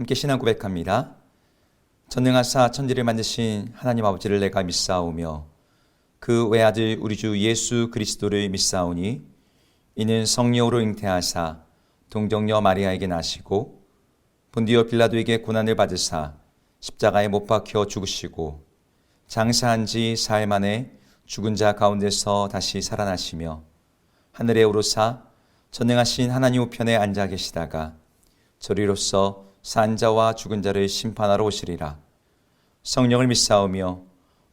함께 신앙 고백합니다. 전능하사 천지를 만드신 하나님 아버지를 내가 믿사오며 그 외아들 우리 주 예수 그리스도를 믿사오니 이는 성령으로 잉태하사 동정녀 마리아에게 나시고 본디오 빌라도에게 고난을 받으사 십자가에 못 박혀 죽으시고 장사한 지 사흘 만에 죽은 자 가운데서 다시 살아나시며 하늘에 오르사 전능하신 하나님 우편에 앉아 계시다가 저리로서 산 자와 죽은 자를 심판하러 오시리라. 성령을 믿사오며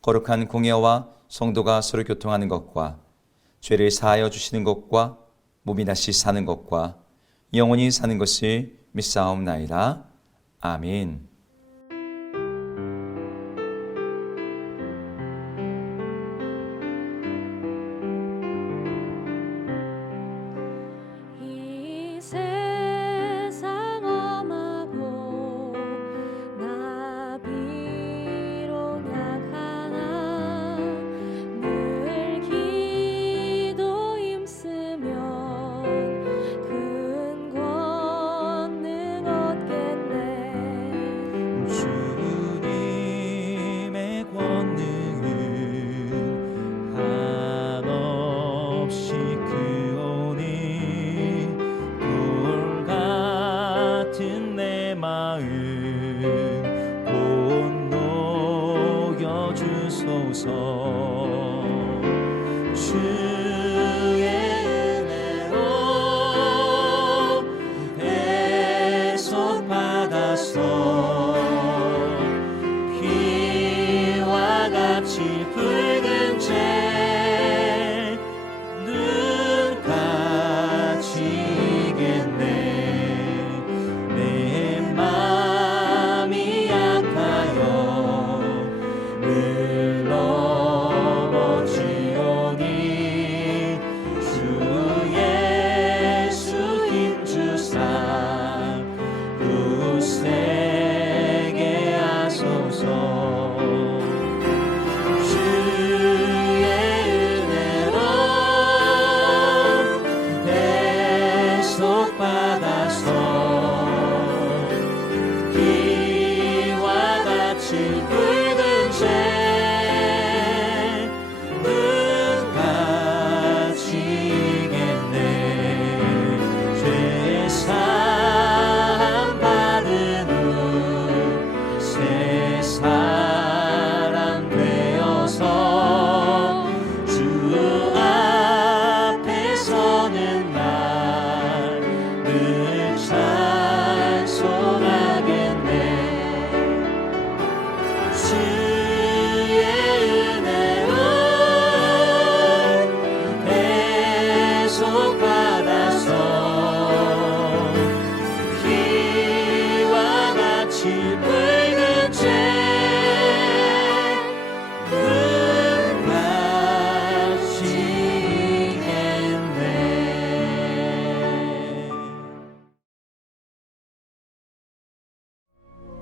거룩한 공예와 성도가 서로 교통하는 것과 죄를 사하여 주시는 것과 몸이 다시 사는 것과 영원히 사는 것을 믿사옵나이다. 아멘.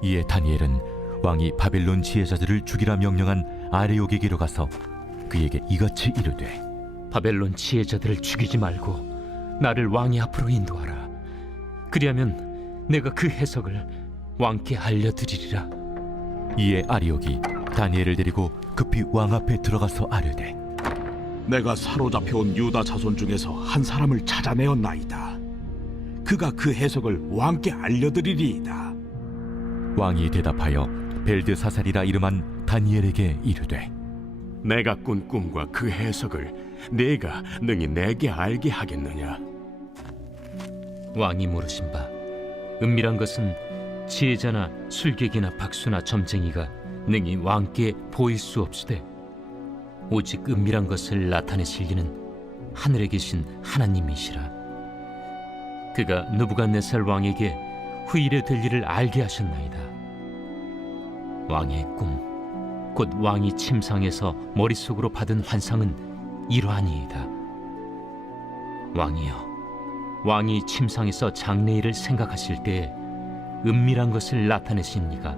이에 다니엘은 왕이 바벨론 지혜자들을 죽이라 명령한 아레옥에게로 가서 그에게 이같이 이르되, 바벨론 지혜자들을 죽이지 말고 나를 왕의 앞으로 인도하라. 그리하면 내가 그 해석을 왕께 알려드리리라. 이에 아레옥이 다니엘을 데리고 급히 왕 앞에 들어가서 아뢰되, 내가 사로잡혀온 유다 자손 중에서 한 사람을 찾아내었나이다. 그가 그 해석을 왕께 알려드리리이다. 왕이 대답하여 벨드사살이라 이름한 다니엘에게 이르되, 내가 꾼 꿈과 그 해석을 네가 능히 내게 알게 하겠느냐? 왕이 물으신 바, 은밀한 것은 지혜자나 술객이나 박수나 점쟁이가 능히 왕께 보일 수 없으되 오직 은밀한 것을 나타내실 이는 하늘에 계신 하나님이시라. 그가 느부갓네살 왕에게 후일에 될 일을 알게 하셨나이다. 왕의 꿈, 곧 왕이 침상에서 머릿속으로 받은 환상은 이러하니이다. 왕이여, 왕이 침상에서 장래일을 생각하실 때에 은밀한 것을 나타내신 이가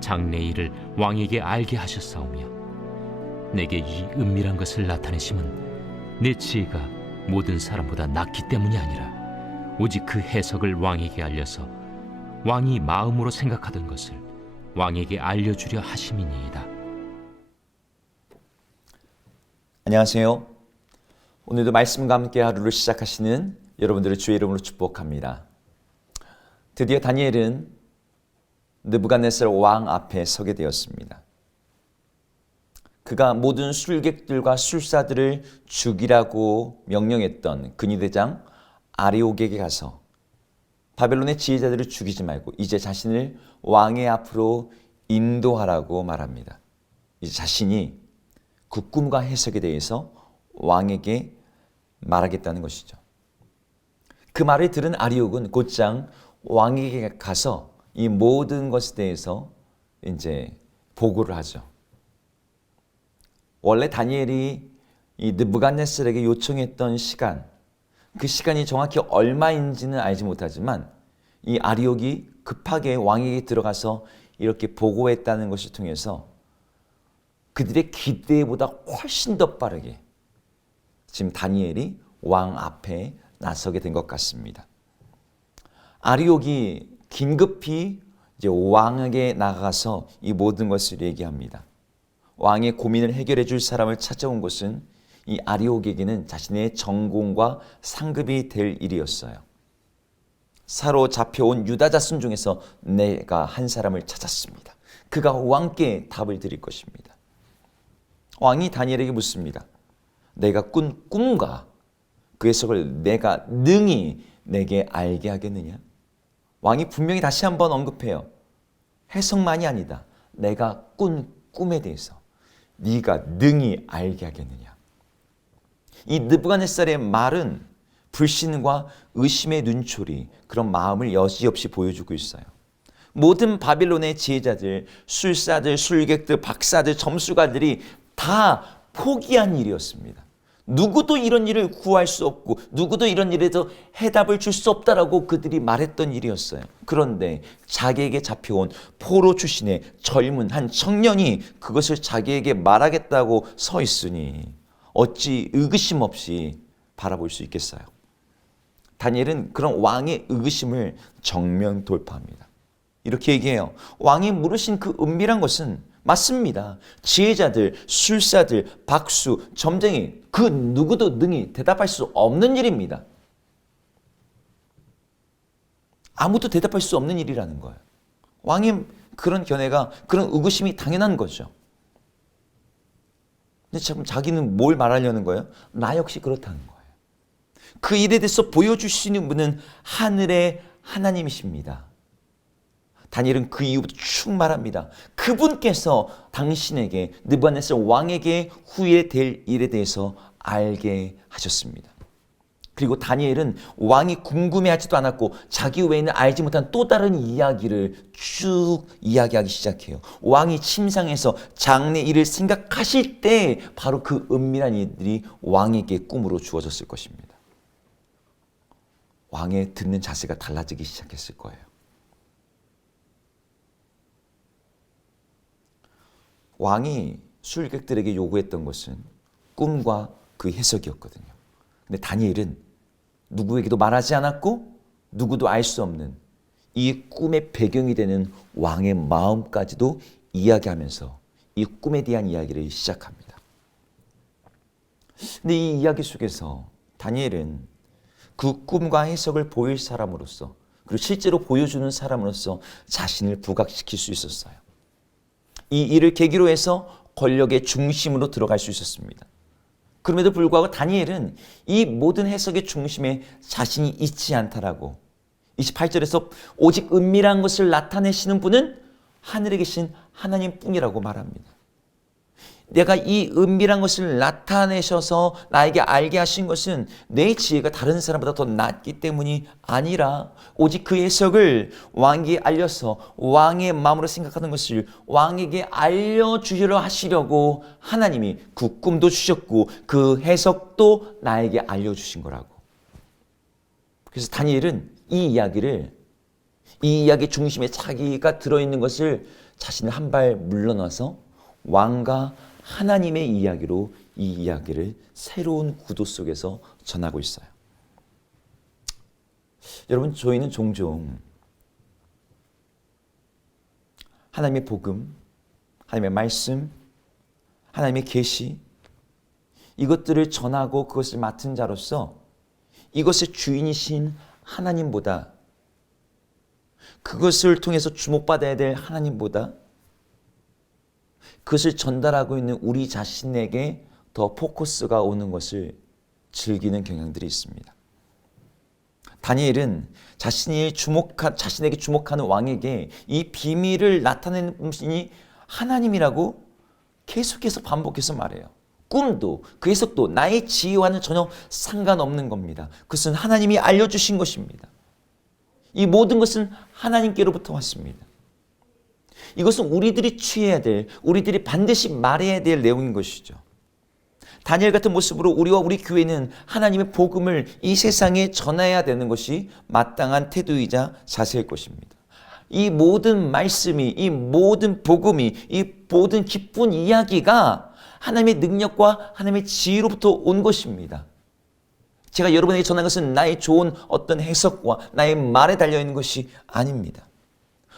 장래일을 왕에게 알게 하셨사오며, 내게 이 은밀한 것을 나타내심은 내 지혜가 모든 사람보다 낫기 때문이 아니라 오직 그 해석을 왕에게 알려서 왕이 마음으로 생각하던 것을 왕에게 알려주려 하심이니이다. 안녕하세요. 오늘도 말씀과 함께 하루를 시작하시는 여러분들을 주의 이름으로 축복합니다. 드디어 다니엘은 느부갓네살 왕 앞에 서게 되었습니다. 그가 모든 술객들과 술사들을 죽이라고 명령했던 근위대장 아레옥에게 가서 바벨론의 지혜자들을 죽이지 말고 이제 자신을 왕의 앞으로 인도하라고 말합니다. 이제 자신이 그 꿈과 해석에 대해서 왕에게 말하겠다는 것이죠. 그 말을 들은 아리옥은 곧장 왕에게 가서 이 모든 것에 대해서 이제 보고를 하죠. 원래 다니엘이 이 느부갓네살에게 요청했던 시간, 그 시간이 정확히 얼마인지는 알지 못하지만 이 아리옥이 급하게 왕에게 들어가서 이렇게 보고했다는 것을 통해서 그들의 기대보다 훨씬 더 빠르게 지금 다니엘이 왕 앞에 나서게 된 것 같습니다. 아리옥이 긴급히 이제 왕에게 나가서 이 모든 것을 얘기합니다. 왕의 고민을 해결해 줄 사람을 찾아온 것은 이 아리옥에게는 자신의 전공과 상급이 될 일이었어요. 사로잡혀온 유다 자손 중에서 내가 한 사람을 찾았습니다. 그가 왕께 답을 드릴 것입니다. 왕이 다니엘에게 묻습니다. 내가 꾼 꿈과 그 해석을 내가 능히 내게 알게 하겠느냐? 왕이 분명히 다시 한번 언급해요. 해석만이 아니다. 내가 꾼 꿈에 대해서 네가 능히 알게 하겠느냐? 이 느부갓네살의 말은 불신과 의심의 눈초리, 그런 마음을 여지없이 보여주고 있어요. 모든 바빌론의 지혜자들, 술사들, 술객들, 박사들, 점수가들이 다 포기한 일이었습니다. 누구도 이런 일을 구할 수 없고 누구도 이런 일에서 해답을 줄 수 없다라고 그들이 말했던 일이었어요. 그런데 자기에게 잡혀온 포로 출신의 젊은 한 청년이 그것을 자기에게 말하겠다고 서 있으니 어찌 의구심 없이 바라볼 수 있겠어요. 다니엘은 그런 왕의 의구심을 정면 돌파합니다. 이렇게 얘기해요. 왕이 물으신 그 은밀한 것은 맞습니다. 지혜자들, 술사들, 박수, 점쟁이 그 누구도 능히 대답할 수 없는 일입니다. 아무도 대답할 수 없는 일이라는 거예요. 왕의 그런 견해가, 그런 의구심이 당연한 거죠. 근데 참 자기는 뭘 말하려는 거예요? 나 역시 그렇다는 거예요. 그 일에 대해서 보여주시는 분은 하늘의 하나님이십니다. 다니엘은 그 이후부터 쭉 말합니다. 그분께서 당신에게 느부갓네살 왕에게 후에 될 일에 대해서 알게 하셨습니다. 그리고 다니엘은 왕이 궁금해하지도 않았고 자기 외에는 알지 못한 또 다른 이야기를 쭉 이야기하기 시작해요. 왕이 침상에서 장래 일을 생각하실 때 바로 그 은밀한 일들이 왕에게 꿈으로 주어졌을 것입니다. 왕의 듣는 자세가 달라지기 시작했을 거예요. 왕이 술객들에게 요구했던 것은 꿈과 그 해석이었거든요. 근데 다니엘은 누구에게도 말하지 않았고 누구도 알 수 없는 이 꿈의 배경이 되는 왕의 마음까지도 이야기하면서 이 꿈에 대한 이야기를 시작합니다. 근데 이 이야기 속에서 다니엘은 그 꿈과 해석을 보일 사람으로서 그리고 실제로 보여주는 사람으로서 자신을 부각시킬 수 있었어요. 이 일을 계기로 해서 권력의 중심으로 들어갈 수 있었습니다. 그럼에도 불구하고 다니엘은 이 모든 해석의 중심에 자신이 있지 않다라고 28절에서 오직 은밀한 것을 나타내시는 분은 하늘에 계신 하나님뿐이라고 말합니다. 내가 이 은밀한 것을 나타내셔서 나에게 알게 하신 것은 내 지혜가 다른 사람보다 더 낫기 때문이 아니라 오직 그 해석을 왕에게 알려서 왕의 마음으로 생각하는 것을 왕에게 알려주려 하시려고 하나님이 그 꿈도 주셨고 그 해석도 나에게 알려주신 거라고. 그래서 다니엘은 이 이야기 중심에 자기가 들어있는 것을 자신을 한 발 물러나서 왕과 하나님의 이야기로 이 이야기를 새로운 구도 속에서 전하고 있어요. 여러분, 저희는 종종 하나님의 복음, 하나님의 말씀, 하나님의 계시, 이것들을 전하고 그것을 맡은 자로서 이것의 주인이신 하나님보다, 그것을 통해서 주목받아야 될 하나님보다 그것을 전달하고 있는 우리 자신에게 더 포커스가 오는 것을 즐기는 경향들이 있습니다. 다니엘은 자신에게 주목하는 왕에게 이 비밀을 나타내는 분이 하나님이라고 계속해서 반복해서 말해요. 꿈도 그 해석도 나의 지혜와는 전혀 상관없는 겁니다. 그것은 하나님이 알려주신 것입니다. 이 모든 것은 하나님께로부터 왔습니다. 이것은 우리들이 취해야 될, 우리들이 반드시 말해야 될 내용인 것이죠. 다니엘 같은 모습으로 우리와 우리 교회는 하나님의 복음을 이 세상에 전해야 되는 것이 마땅한 태도이자 자세일 것입니다. 이 모든 말씀이, 이 모든 복음이, 이 모든 기쁜 이야기가 하나님의 능력과 하나님의 지혜로부터 온 것입니다. 제가 여러분에게 전한 것은 나의 좋은 어떤 해석과 나의 말에 달려있는 것이 아닙니다.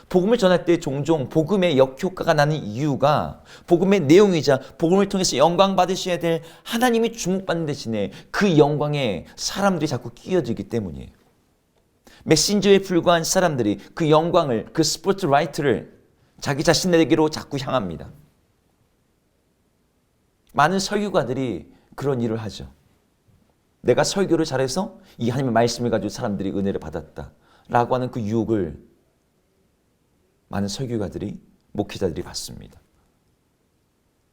복음을 전할 때 종종 복음의 역효과가 나는 이유가 복음의 내용이자 복음을 통해서 영광 받으셔야 될 하나님이 주목받는 대신에 그 영광에 사람들이 자꾸 끼어들기 때문이에요. 메신저에 불과한 사람들이 그 영광을, 그 스포트라이트를 자기 자신에게로 자꾸 향합니다. 많은 설교가들이 그런 일을 하죠. 내가 설교를 잘해서 이 하나님의 말씀을 가지고 사람들이 은혜를 받았다 라고 하는 그 유혹을 많은 설교가들이, 목회자들이 받습니다.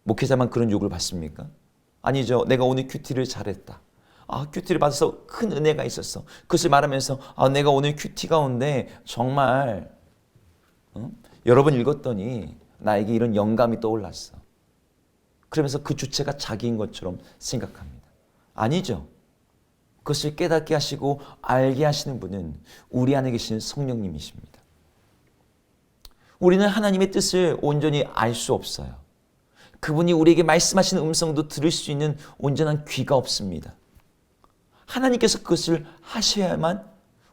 목회자만 그런 유혹을 받습니까? 아니죠. 내가 오늘 큐티를 잘했다. 큐티를 받아서 큰 은혜가 있었어. 그것을 말하면서 내가 오늘 큐티 가운데 정말 여러 번 읽었더니 나에게 이런 영감이 떠올랐어. 그러면서 그 주체가 자기인 것처럼 생각합니다. 아니죠. 그것을 깨닫게 하시고 알게 하시는 분은 우리 안에 계신 성령님이십니다. 우리는 하나님의 뜻을 온전히 알 수 없어요. 그분이 우리에게 말씀하시는 음성도 들을 수 있는 온전한 귀가 없습니다. 하나님께서 그것을 하셔야만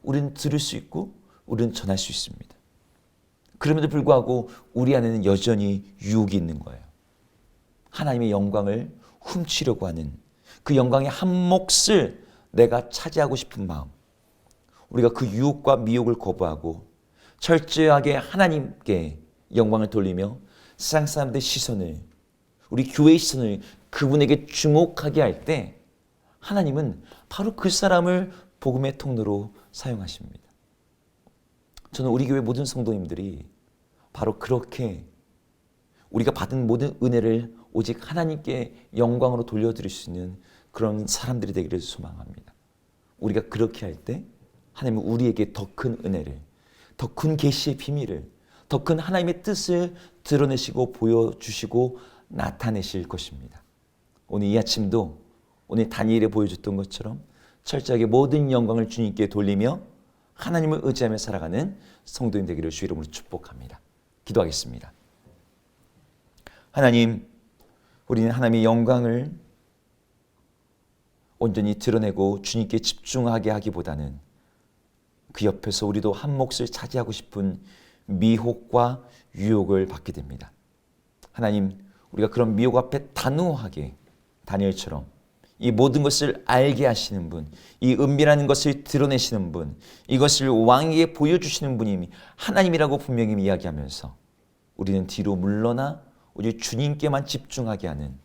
우리는 들을 수 있고 우리는 전할 수 있습니다. 그럼에도 불구하고 우리 안에는 여전히 유혹이 있는 거예요. 하나님의 영광을 훔치려고 하는 그 영광의 한 몫을 내가 차지하고 싶은 마음. 우리가 그 유혹과 미혹을 거부하고 철저하게 하나님께 영광을 돌리며 세상 사람들의 시선을, 우리 교회의 시선을 그분에게 주목하게 할 때 하나님은 바로 그 사람을 복음의 통로로 사용하십니다. 저는 우리 교회 모든 성도님들이 바로 그렇게 우리가 받은 모든 은혜를 오직 하나님께 영광으로 돌려드릴 수 있는 그런 사람들이 되기를 소망합니다. 우리가 그렇게 할 때 하나님은 우리에게 더 큰 은혜를, 더 큰 계시의 비밀을, 더 큰 하나님의 뜻을 드러내시고 보여주시고 나타내실 것입니다. 오늘 이 아침도 오늘 다니엘에 보여줬던 것처럼 철저하게 모든 영광을 주님께 돌리며 하나님을 의지하며 살아가는 성도인 되기를 주 이름으로 축복합니다. 기도하겠습니다. 하나님, 우리는 하나님의 영광을 온전히 드러내고 주님께 집중하게 하기보다는 그 옆에서 우리도 한 몫을 차지하고 싶은 미혹과 유혹을 받게 됩니다. 하나님, 우리가 그런 미혹 앞에 단호하게 다니엘처럼 이 모든 것을 알게 하시는 분, 이 은밀한 것을 드러내시는 분, 이것을 왕에게 보여주시는 분이 하나님이라고 분명히 이야기하면서 우리는 뒤로 물러나 오직 주님께만 집중하게 하는,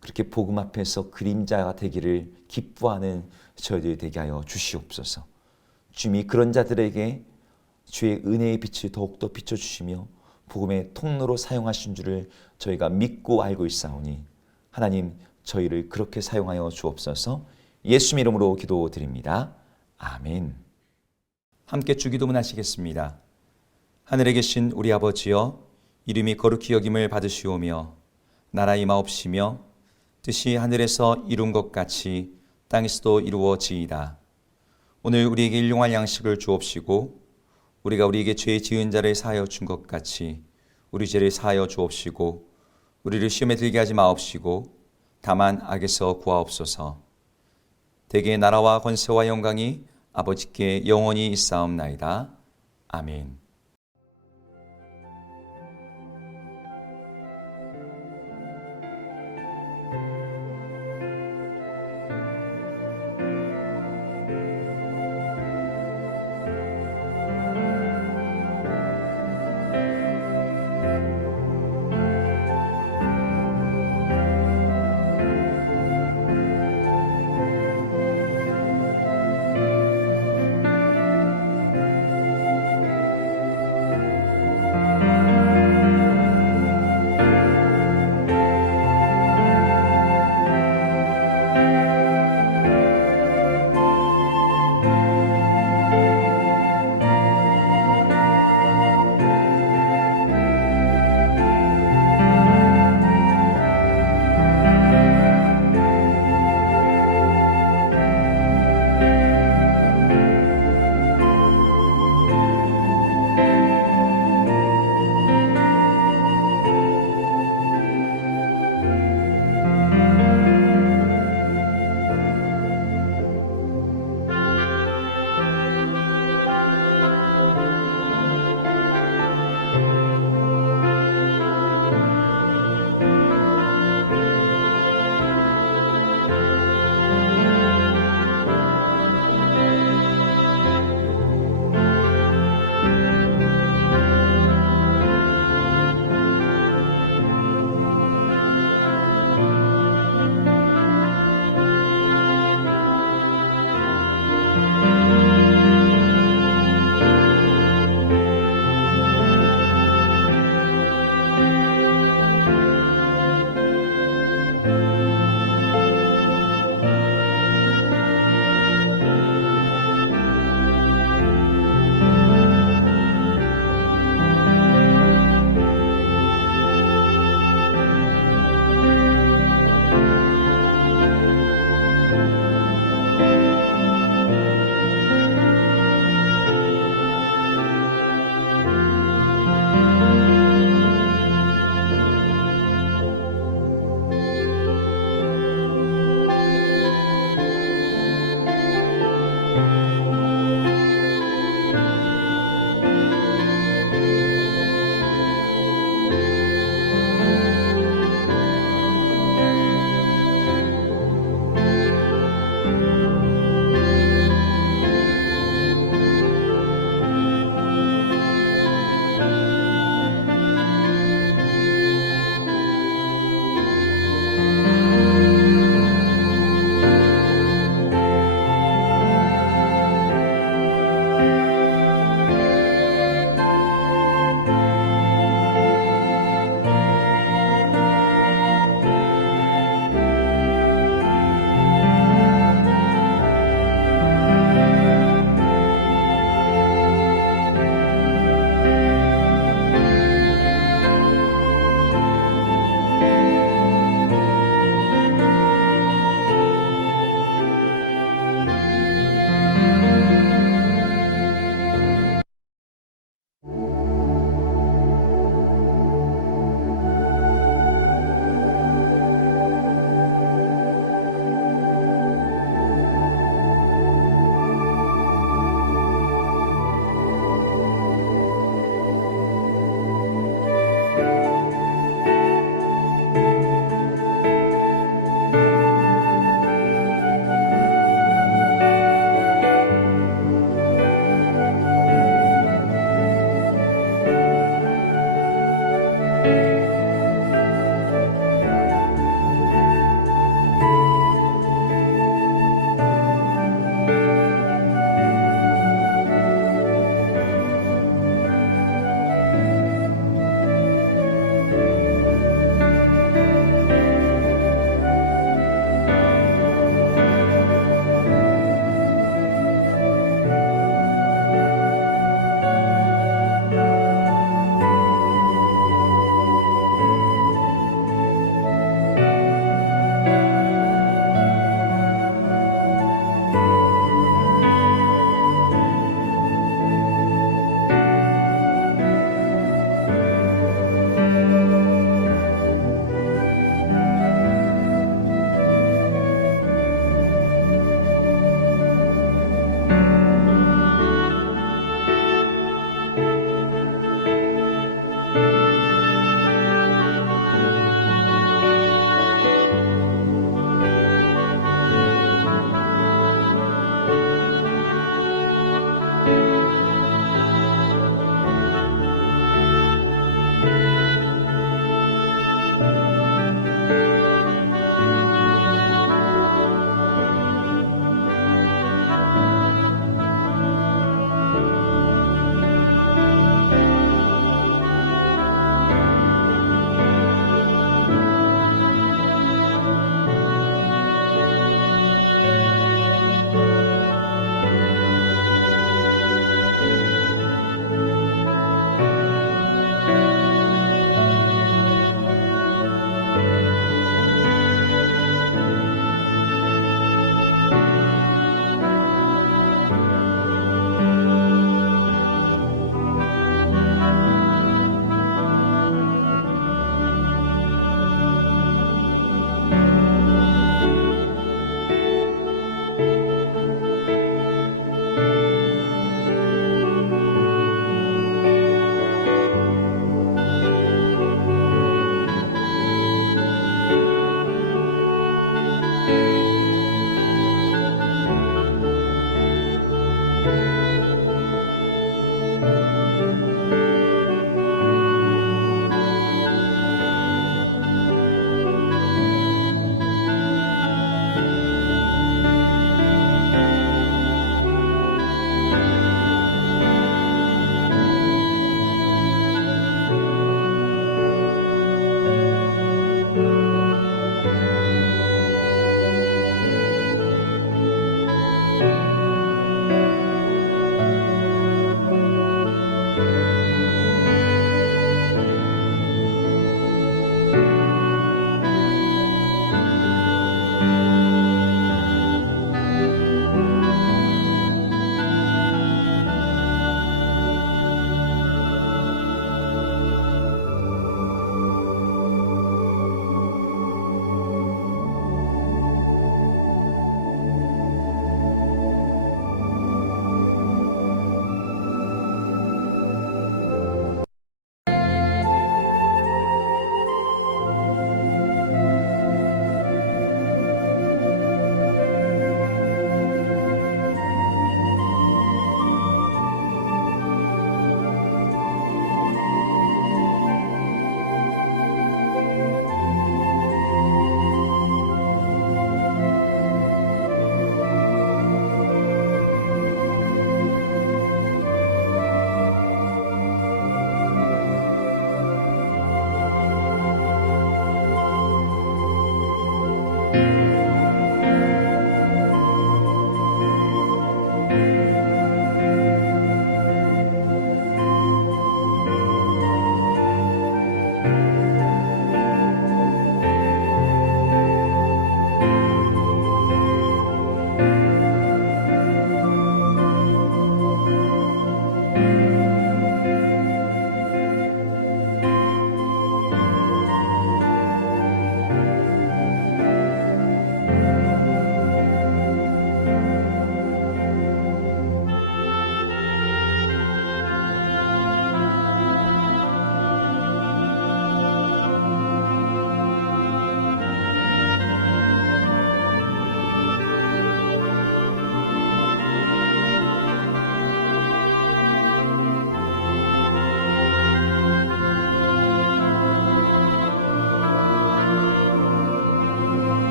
그렇게 복음 앞에서 그림자가 되기를 기뻐하는 저희들이 되게 하여 주시옵소서. 주님이 그런 자들에게 주의 은혜의 빛을 더욱더 비춰주시며 복음의 통로로 사용하신 줄을 저희가 믿고 알고 있사오니 하나님, 저희를 그렇게 사용하여 주옵소서. 예수 이름으로 기도드립니다. 아멘. 함께 주기도문 하시겠습니다. 하늘에 계신 우리 아버지여, 이름이 거룩히 여김을 받으시오며 나라 임하옵시며 뜻이 하늘에서 이룬 것 같이 땅에서도 이루어지이다. 오늘 우리에게 일용할 양식을 주옵시고 우리가 우리에게 죄 지은 자를 사하여 준 것 같이 우리 죄를 사하여 주옵시고 우리를 시험에 들게 하지 마옵시고 다만 악에서 구하옵소서. 대개 나라와 권세와 영광이 아버지께 영원히 있사옵나이다. 아멘.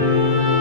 아멘.